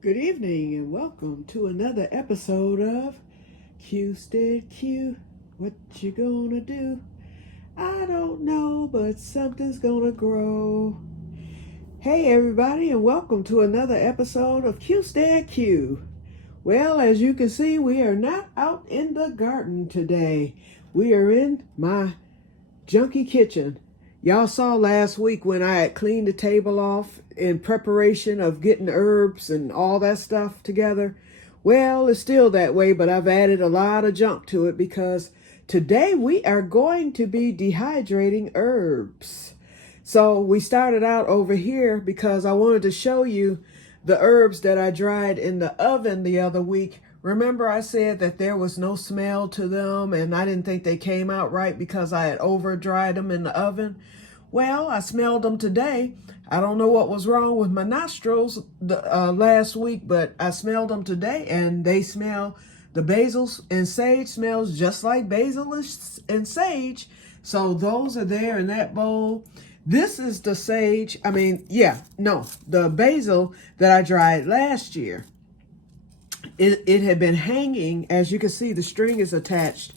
Good evening and welcome to another episode of Que-stead-Que. What you gonna do? I don't know, but something's gonna grow. Hey everybody and welcome to another episode of Que-stead-Que. Well, as you can see, we are not out in the garden today. We are in my junky kitchen. Y'all saw last week when I had cleaned the table off in preparation of getting herbs and all that stuff together. Well, it's still that way, but I've added a lot of junk to it because today we are going to be dehydrating herbs. So we started out over here because I wanted to show you the herbs that I dried in the oven the other week. Remember I said that there was no smell to them and I didn't think they came out right because I had over dried them in the oven? Well, I smelled them today. I don't know what was wrong with my nostrils last week, but I smelled them today and they smell, the basil and sage smells just like basil and sage. So those are there in that bowl. This is the sage, the basil that I dried last year. It had been hanging, as you can see, the string is attached.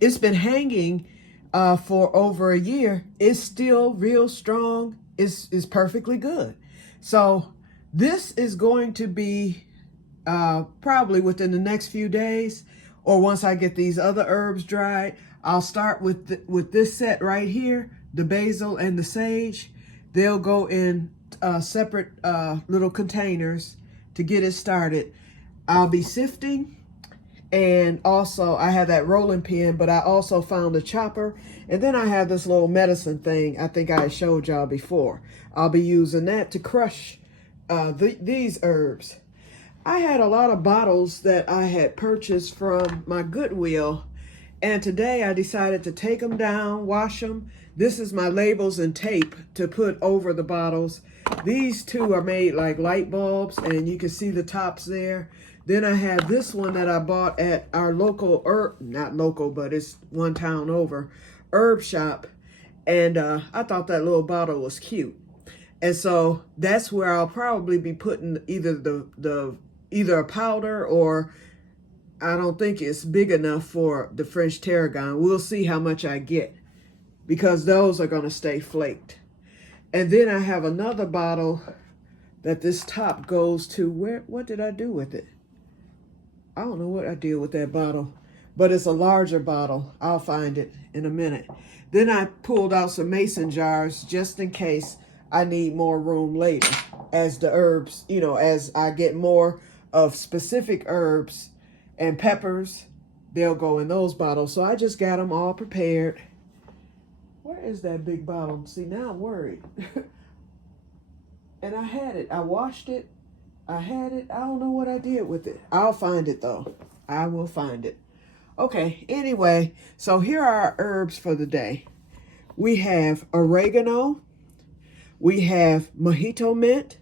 It's been hanging for over a year. It's still real strong. It's perfectly good. So this is going to be probably within the next few days, or once I get these other herbs dried. I'll start with this set right here, the basil and the sage. They'll go in separate little containers to get it started. I'll be sifting, and also I have that rolling pin, but I also found a chopper, and then I have this little medicine thing I think I showed y'all before. I'll be using that to crush these herbs. I had a lot of bottles that I had purchased from my Goodwill, and today I decided to take them down, wash them. This is my labels and tape to put over the bottles. These two are made like light bulbs, and you can see the tops there. Then I have this one that I bought at our local not local, but it's one town over, herb shop. And I thought that little bottle was cute. And so that's where I'll probably be putting either a powder, or I don't think it's big enough for the French tarragon. We'll see how much I get, because those are going to stay flaked. And then I have another bottle that this top goes to. What did I do with it? I don't know what I did with that bottle, but it's a larger bottle. I'll find it in a minute. Then I pulled out some mason jars just in case I need more room later. As the herbs, as I get more of specific herbs and peppers, they'll go in those bottles. So I just got them all prepared. Where is that big bottle? See, now I'm worried. And I had it. I washed it. I had it. I don't know what I did with it. I'll find it though. I will find it. Okay, anyway, so here are our herbs for the day. We have oregano. We have mojito mint.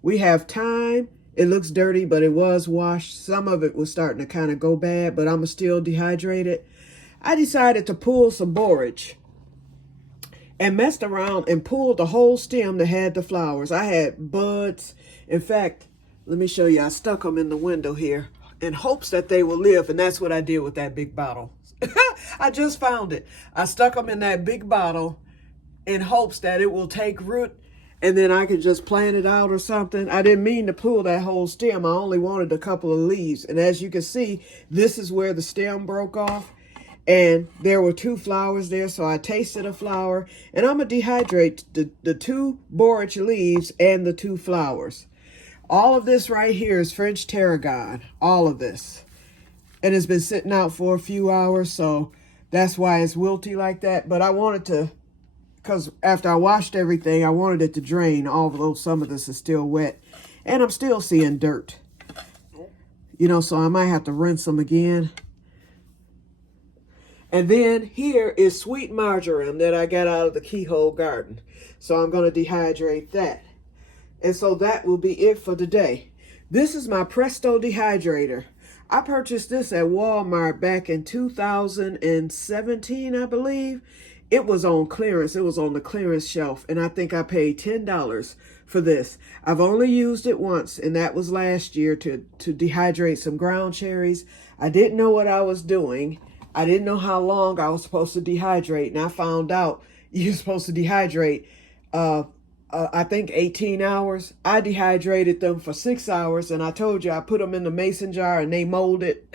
We have thyme. It looks dirty, but it was washed. Some of it was starting to kind of go bad, but I'm going to still dehydrate it. I decided to pull some borage and messed around and pulled the whole stem that had the flowers. I had buds. In fact, let me show you. I stuck them in the window here in hopes that they will live, and that's what I did with that big bottle. I just found it. I stuck them in that big bottle in hopes that it will take root, and then I could just plant it out or something. I didn't mean to pull that whole stem. I only wanted a couple of leaves, and as you can see, this is where the stem broke off. And there were two flowers there, so I tasted a flower. And I'm going to dehydrate the two borage leaves and the two flowers. All of this right here is French tarragon, all of this. And it's been sitting out for a few hours, so that's why it's wilty like that. But I wanted to, because after I washed everything, I wanted it to drain, although some of this is still wet. And I'm still seeing dirt. So I might have to rinse them again. And then here is sweet marjoram that I got out of the keyhole garden. So I'm going to dehydrate that. And so that will be it for today. This is my Presto dehydrator. I purchased this at Walmart back in 2017, I believe. It was on clearance. It was on the clearance shelf. And I think I paid $10 for this. I've only used it once, and that was last year to dehydrate some ground cherries. I didn't know what I was doing. I didn't know how long I was supposed to dehydrate, and I found out you're supposed to dehydrate, I think 18 hours. I dehydrated them for 6 hours, and I told you I put them in the mason jar and they molded.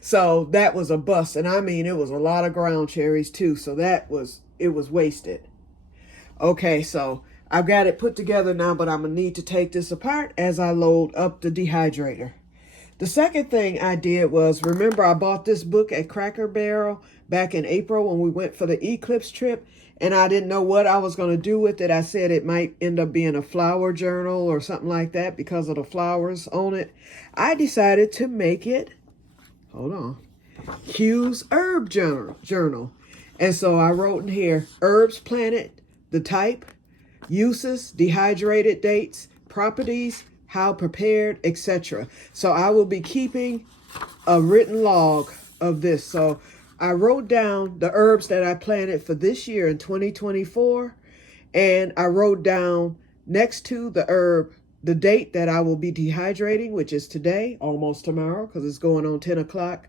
So that was a bust, and I mean, it was a lot of ground cherries too, so it was wasted. Okay, so I've got it put together now, but I'm gonna need to take this apart as I load up the dehydrator. The second thing I did was, remember I bought this book at Cracker Barrel back in April when we went for the eclipse trip, and I didn't know what I was going to do with it. I said it might end up being a flower journal or something like that because of the flowers on it. I decided to make it, hold on, Q's Herb Journal. And so I wrote in here, herbs planted, the type, uses, dehydrated dates, properties, how prepared, etc. So I will be keeping a written log of this. So I wrote down the herbs that I planted for this year in 2024, and I wrote down next to the herb the date that I will be dehydrating, which is today, almost tomorrow, because it's going on 10 o'clock.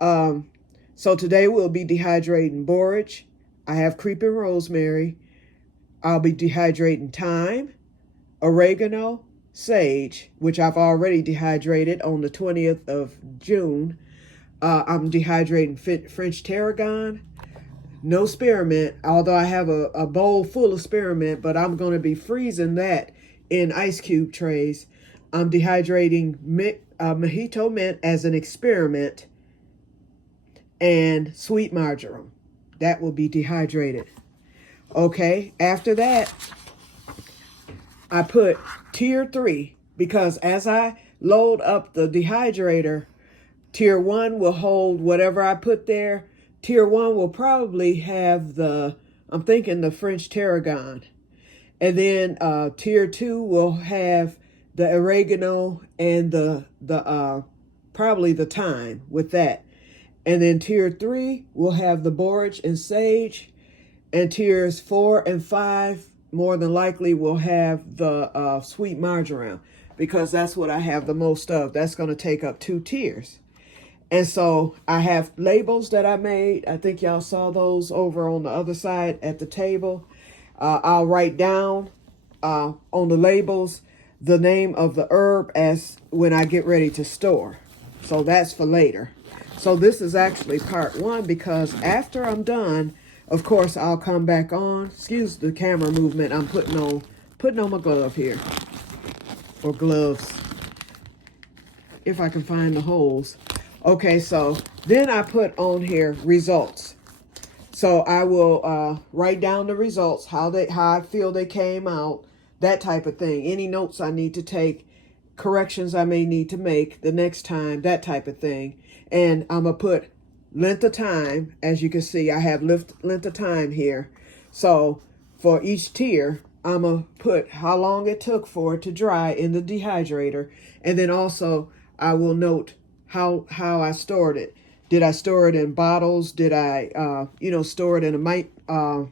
So today we'll be dehydrating borage. I have creeping rosemary. I'll be dehydrating thyme, oregano, sage, which I've already dehydrated on the 20th of June. I'm dehydrating French tarragon, no spearmint, although I have a bowl full of spearmint, but I'm going to be freezing that in ice cube trays. I'm dehydrating mojito mint as an experiment, and sweet marjoram. That will be dehydrated. Okay, after that, I put tier 3, because as I load up the dehydrator, tier 1 will hold whatever I put there. Tier 1 will probably have I'm thinking the French tarragon. And then tier 2 will have the oregano and probably the thyme with that. And then tier 3 will have the borage and sage. And tiers 4 and 5 more than likely will have the sweet marjoram, because that's what I have the most of. That's going to take up 2 tiers. And so I have labels that I made. I think y'all saw those over on the other side at the table. I'll write down on the labels the name of the herb as when I get ready to store. So that's for later. So this is actually part 1, because after I'm done, of course, I'll come back on. Excuse the camera movement. I'm putting on my glove here, or gloves, if I can find the holes. Okay, so then I put on here results. So I will write down the results, how I feel they came out, that type of thing. Any notes I need to take, corrections I may need to make the next time, that type of thing. And I'm gonna put length of time. As you can see, I have length of time here. So for each tier, I'm gonna put how long it took for it to dry in the dehydrator, and then also I will note how I stored it. Did I store it in bottles? Did I store it in a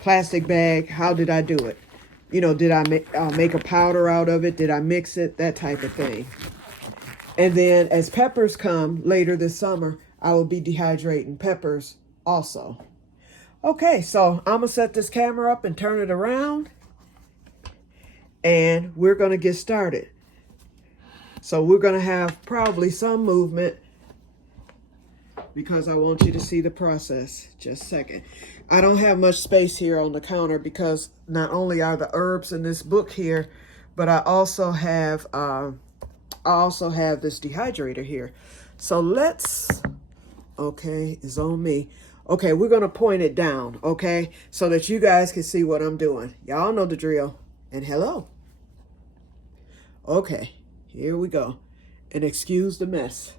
plastic bag? How did I do it? Did I make a powder out of it? Did I mix it? That type of thing. And then as peppers come later this summer, I will be dehydrating peppers also. Okay, so I'm gonna set this camera up and turn it around, and we're gonna get started. So we're gonna have probably some movement, because I want you to see the process. Just a second. I don't have much space here on the counter, because not only are the herbs in this book here, but I also have this dehydrator here. So okay, it's on me. Okay, we're gonna point it down, okay, so that you guys can see what I'm doing. Y'all know the drill. And hello. Okay, here we go. And excuse the mess.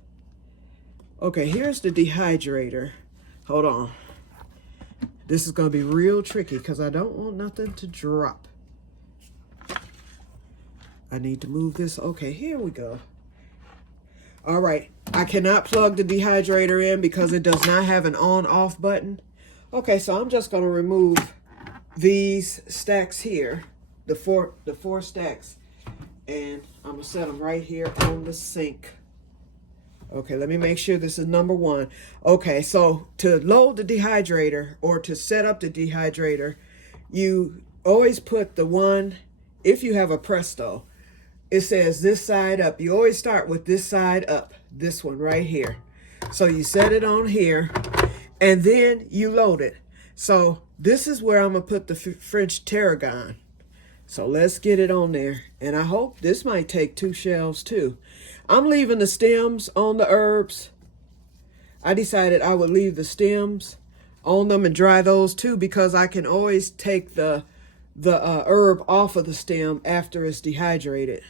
Okay, here's the dehydrator. Hold on. This is gonna be real tricky, because I don't want nothing to drop. I need to move this. Okay, here we go. All right, I cannot plug the dehydrator in because it does not have an on-off button. Okay, so I'm just gonna remove these stacks here. the four stacks, and I'm gonna set them right here on the sink. Okay, let me make sure this is number one. Okay, so to load the dehydrator or to set up the dehydrator, you always put the one, if you have a Presto, it says this side up. You always start with this side up, this one right here. So you set it on here, and then you load it. So this is where I'm gonna put the French tarragon. So let's get it on there. And I hope this might take 2 shelves too. I'm leaving the stems on the herbs. I decided I would leave the stems on them and dry those too, because I can always take the herb off of the stem after it's dehydrated.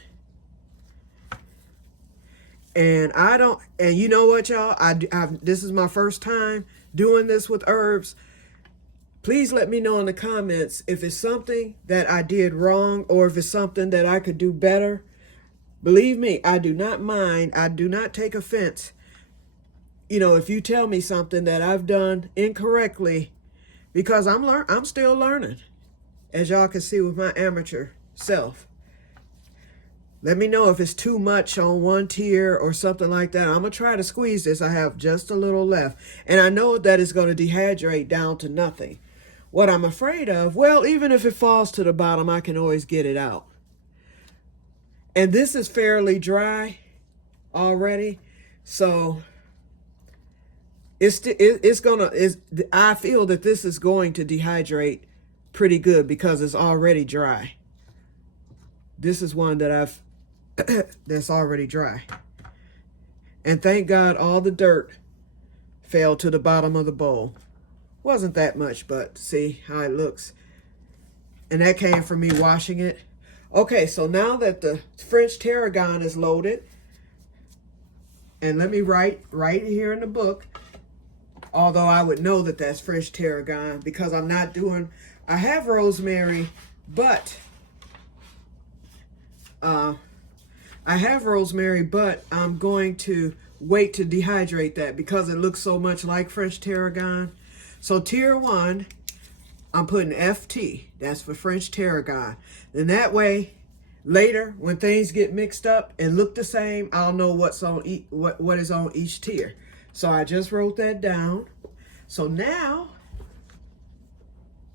And you know what, y'all? This is my first time doing this with herbs. Please let me know in the comments if it's something that I did wrong or if it's something that I could do better. Believe me, I do not mind. I do not take offense. You know, if you tell me something that I've done incorrectly, because I'm still learning, as y'all can see with my amateur self. Let me know if it's too much on one tier or something like that. I'm going to try to squeeze this. I have just a little left. And I know that it's going to dehydrate down to nothing. What I'm afraid of, well, even if it falls to the bottom, I can always get it out. And this is fairly dry already. So I feel that this is going to dehydrate pretty good because it's already dry. This is one that that's already dry. And thank God all the dirt fell to the bottom of the bowl. Wasn't that much, but see how it looks. And that came from me washing it. Okay, so now that the French tarragon is loaded, and let me write right here in the book, although I would know that that's French tarragon because I have rosemary, but I'm going to wait to dehydrate that because it looks so much like French tarragon. So tier 1, I'm putting FT. That's for French tarragon. Then that way, later when things get mixed up and look the same, I'll know what's on what is on each tier. So I just wrote that down. So now,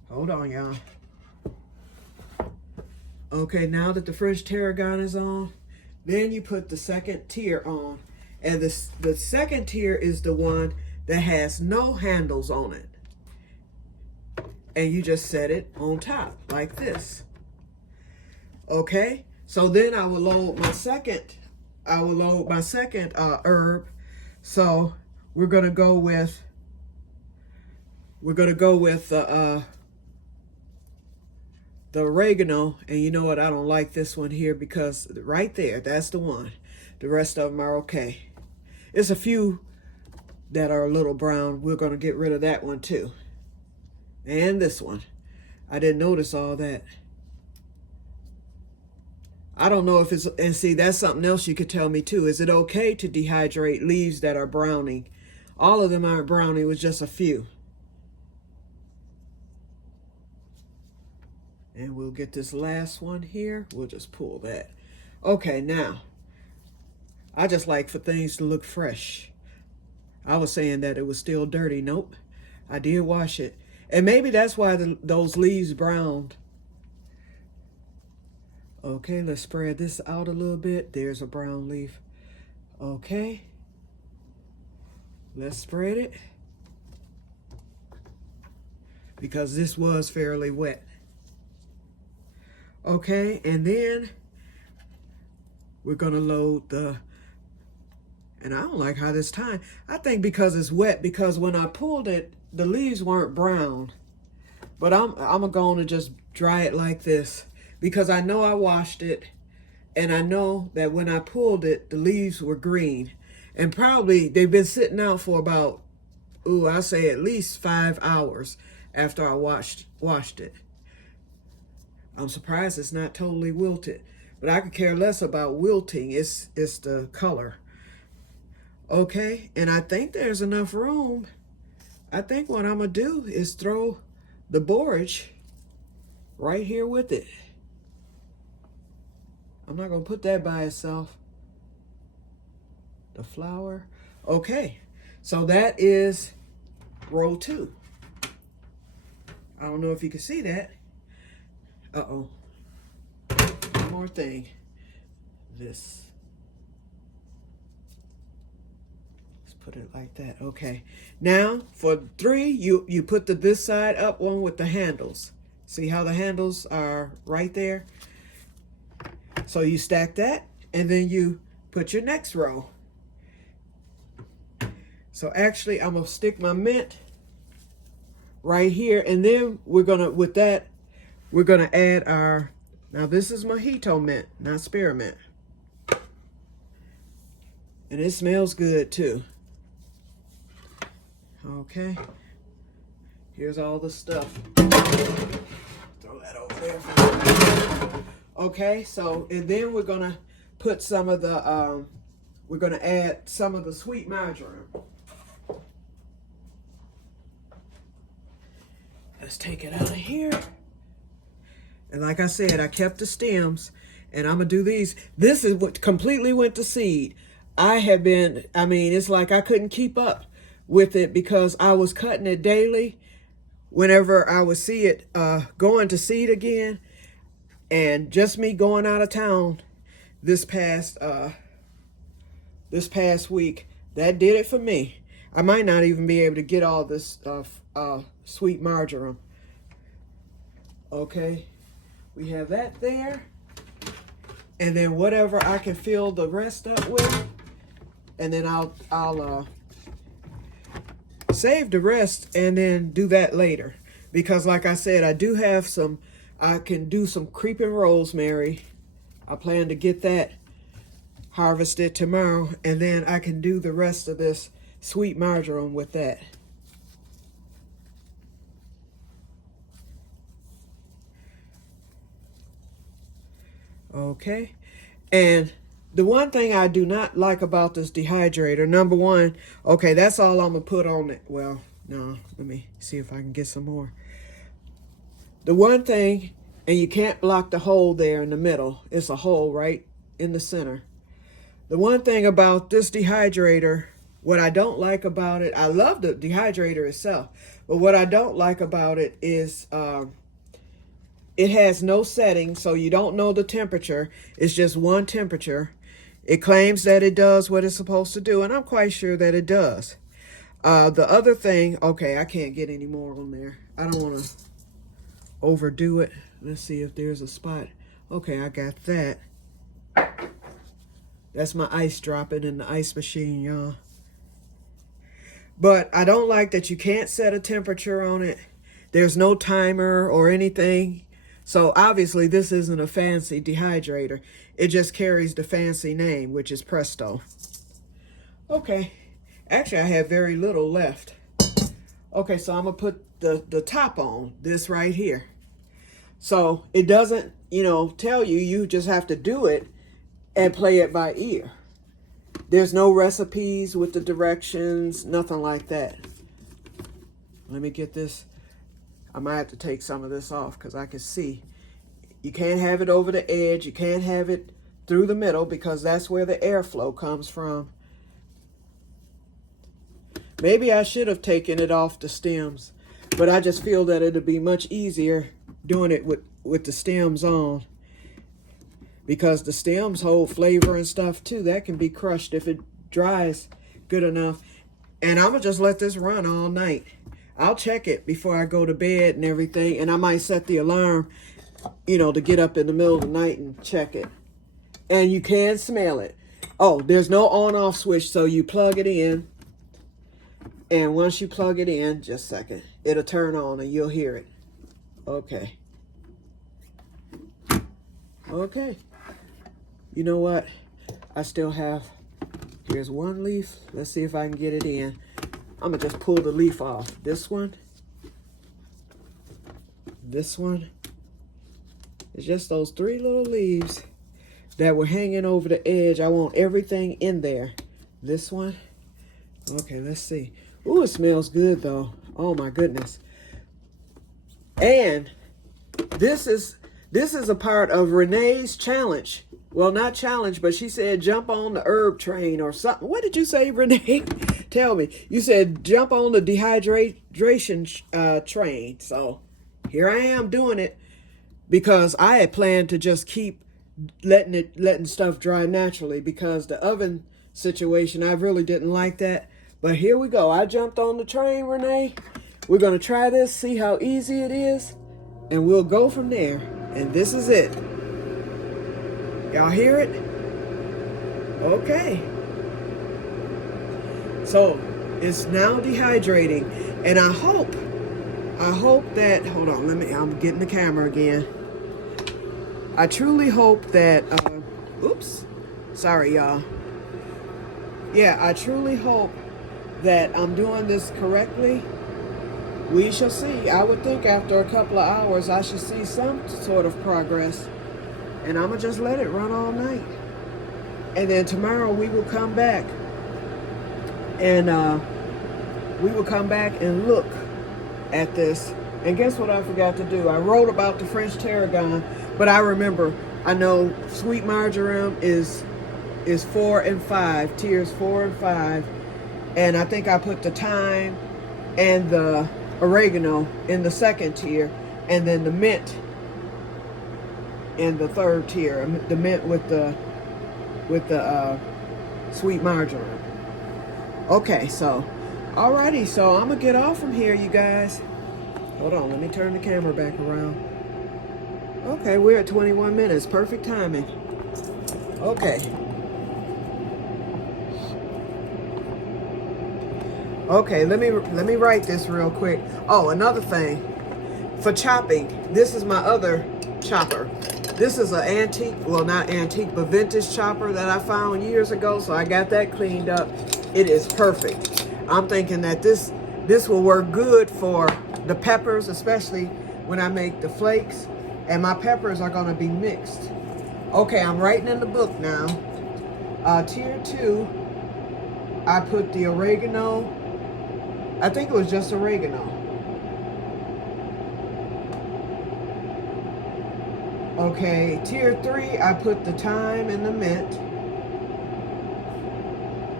hold on, y'all. Okay, now that the French tarragon is on, then you put the second tier on. And the second tier is the one that has no handles on it. And you just set it on top like this. Okay, so then I will load my second herb. So we're gonna go with the oregano. And you know what, I don't like this one here because right there, that's the one. The rest of them are okay. There's a few that are a little brown. We're gonna get rid of that one too. And this one. I didn't notice all that. I don't know if it's, and see, that's something else you could tell me too. Is it okay to dehydrate leaves that are browning? All of them aren't browning, it was just a few. And we'll get this last one here. We'll just pull that. Okay, now, I just like for things to look fresh. I was saying that it was still dirty. Nope, I did wash it. And maybe that's why those leaves browned. Okay, let's spread this out a little bit. There's a brown leaf. Okay. Let's spread it. Because this was fairly wet. Okay, and then we're going to load and I don't like how this time. I think because it's wet, because when I pulled it, the leaves weren't brown. But I'm going to just dry it like this because I know I washed it and I know that when I pulled it, the leaves were green. And probably they've been sitting out for about, I say at least 5 hours after I washed it. I'm surprised it's not totally wilted, but I could care less about wilting. It's the color. Okay, and I think there's enough room. I think what I'm gonna do is throw the borage right here with it. I'm not going to put that by itself. The flower. Okay, so that is row 2. I don't know if you can see that. Uh-oh. One more thing. This. Let's put it like that. Okay. Now, for 3, you put this side up one with the handles. See how the handles are right there? So you stack that, and then you put your next row. So actually, I'm going to stick my mint right here, and then we're going to, with that, we're going to add our, now this is mojito mint, not spearmint. And it smells good too. Okay. Here's all the stuff. Throw that over there. Okay, so, and then we're going to put some of the, we're going to add some of the sweet marjoram. Let's take it out of here. And like I said, I kept the stems, and I'm going to do these. This is what completely went to seed. I have been, I mean, it's like I couldn't keep up with it because I was cutting it daily whenever I would see it going to seed again. And just me going out of town this past week, that did it for me. I might not even be able to get all this sweet marjoram. Okay, we have that there. And then whatever I can fill the rest up with, and then I'll save the rest and then do that later. Because like I said, I do have some, I can do some creeping rosemary. I plan to get that harvested tomorrow, and then I can do the rest of this sweet marjoram with that. Okay, and the one thing I do not like about this dehydrator, number one, okay, that's all I'm gonna put on it. Well, no, let me see if I can get some more. The one thing, and you can't block the hole there in the middle, it's a hole right in the center. The one thing about this dehydrator, what I don't like about it, I love the dehydrator itself, but what I don't like about it is it has no setting, so you don't know the temperature. It's just one temperature. It claims that it does what it's supposed to do, and I'm quite sure that it does. The other thing, okay, I can't get any more on there. I don't want to overdo it. Let's see if there's a spot. Okay, I got that. That's my ice dropping in the ice machine, y'all. But I don't like that you can't set a temperature on it. There's no timer or anything. So obviously this isn't a fancy dehydrator. It just carries the fancy name, which is Presto. Okay, actually I have very little left. Okay, so I'm gonna put the top on this right here. So it doesn't, you know, tell you, you just have to do it and play it by ear. There's no recipes with the directions, nothing like that. Let me get this. I might have to take some of this off because I can see. You can't have it over the edge. You can't have it through the middle because that's where the airflow comes from. Maybe I should have taken it off the stems, but I just feel that it'd be much easier doing it with the stems on, because the stems hold flavor and stuff too. That can be crushed if it dries good enough. And I'm gonna just let this run all night. I'll check it before I go to bed and everything, and I might set the alarm, you know, to get up in the middle of the night and check it. And you can smell it. Oh, there's no on-off switch, so you plug it in, and once you plug it in, just a second, it'll turn on and you'll hear it. Okay. Okay. You know what? I still have, here's one leaf. Let's see if I can get it in. I'm gonna just pull the leaf off. This one. This one. It's just those 3 little leaves that were hanging over the edge. I want everything in there. This one. Okay, let's see. Ooh, it smells good though. Oh my goodness. And this is a part of Renee's challenge well, not challenge, but she said jump on the herb train or something. What did you say, Renee? Tell me. You said jump on the dehydration train. So here I am doing it because I had planned to just keep letting stuff dry naturally because the oven situation, I really didn't like that. But here we go. I jumped on the train, Renee. We're going to try this, see how easy it is, and we'll go from there. And this is it. Y'all hear it? Okay. So it's now dehydrating, and I hope that, hold on, I'm getting the camera again. I truly hope that, oops, sorry y'all. Yeah, I truly hope that I'm doing this correctly. We shall see. I would think after a couple of hours I should see some sort of progress. And I'm going to just let it run all night. And then tomorrow we will come back. And look at this. And guess what I forgot to do? I wrote about the French tarragon, but I remember, I know sweet marjoram is 4 and 5, tiers 4 and 5. And I think I put the thyme and the oregano in the second tier, and then the mint in the third tier, the mint with the sweet marjoram. Okay, so alrighty, so I'm gonna get off from here, you guys. Hold on, let me turn the camera back around. Okay, we're at 21 minutes, perfect timing. Okay. Okay, let me write this real quick. Oh, another thing. For chopping, this is my other chopper. This is an antique, well not antique, but vintage chopper that I found years ago, so I got that cleaned up. It is perfect. I'm thinking that this will work good for the peppers, especially when I make the flakes, and my peppers are gonna be mixed. Okay, I'm writing in the book now. Tier 2, I put the oregano. I think it was just oregano. Okay, tier 3, I put the thyme and the mint.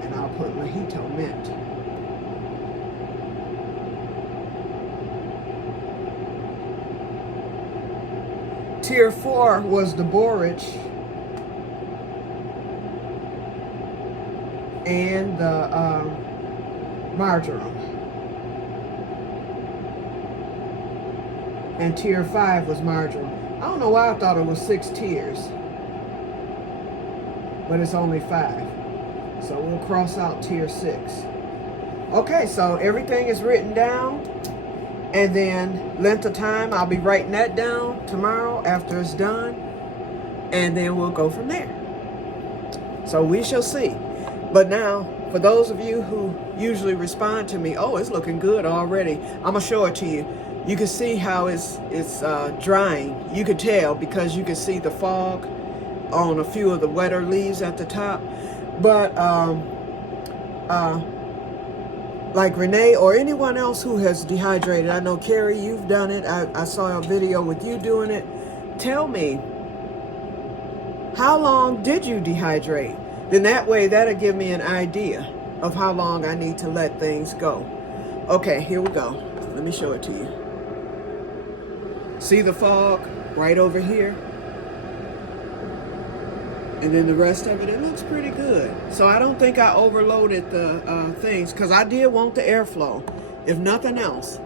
And I'll put mojito mint. Tier 4 was the borage and the marjoram. And tier 5 was marjoram. I don't know why I thought it was 6 tiers, but it's only 5. So we'll cross out tier 6. Okay, so everything is written down, and then length of time, I'll be writing that down tomorrow after it's done, and then we'll go from there. So we shall see. But now, for those of you who usually respond to me, oh, it's looking good already, I'm gonna show it to you. You can see how it's drying. You can tell because you can see the fog on a few of the wetter leaves at the top. But like Renee or anyone else who has dehydrated, I know Carrie, you've done it. I saw a video with you doing it. Tell me, how long did you dehydrate? Then that way, that'll give me an idea of how long I need to let things go. Okay, here we go. Let me show it to you. See the fog right over here? And then the rest of it, it looks pretty good. So I don't think I overloaded the things, because I did want the airflow, if nothing else.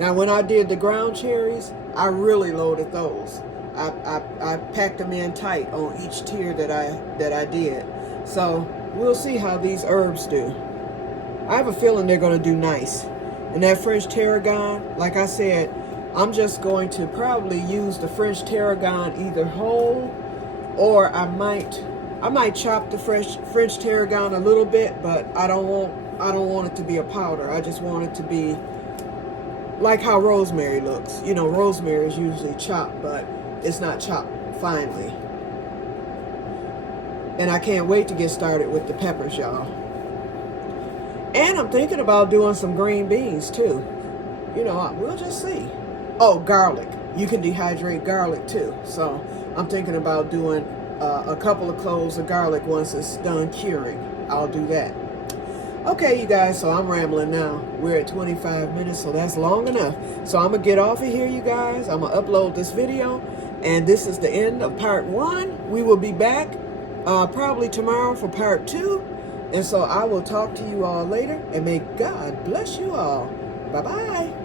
Now when I did the ground cherries, I really loaded those. I packed them in tight on each tier that I did. So we'll see how these herbs do. I have a feeling they're gonna do nice. And that French tarragon, like I said, I'm just going to probably use the French tarragon either whole, or I might chop the French tarragon a little bit, but I don't want it to be a powder. I just want it to be like how rosemary looks. You know, rosemary is usually chopped, but it's not chopped finely. And I can't wait to get started with the peppers, y'all. And I'm thinking about doing some green beans too. You know, we'll just see. Oh, garlic. You can dehydrate garlic too. So I'm thinking about doing a couple of cloves of garlic once it's done curing. I'll do that. Okay, you guys, so I'm rambling now. We're at 25 minutes, so that's long enough. So I'm going to get off of here, you guys. I'm going to upload this video, and this is the end of part 1. We will be back probably tomorrow for part 2. And so I will talk to you all later, and may God bless you all. Bye-bye.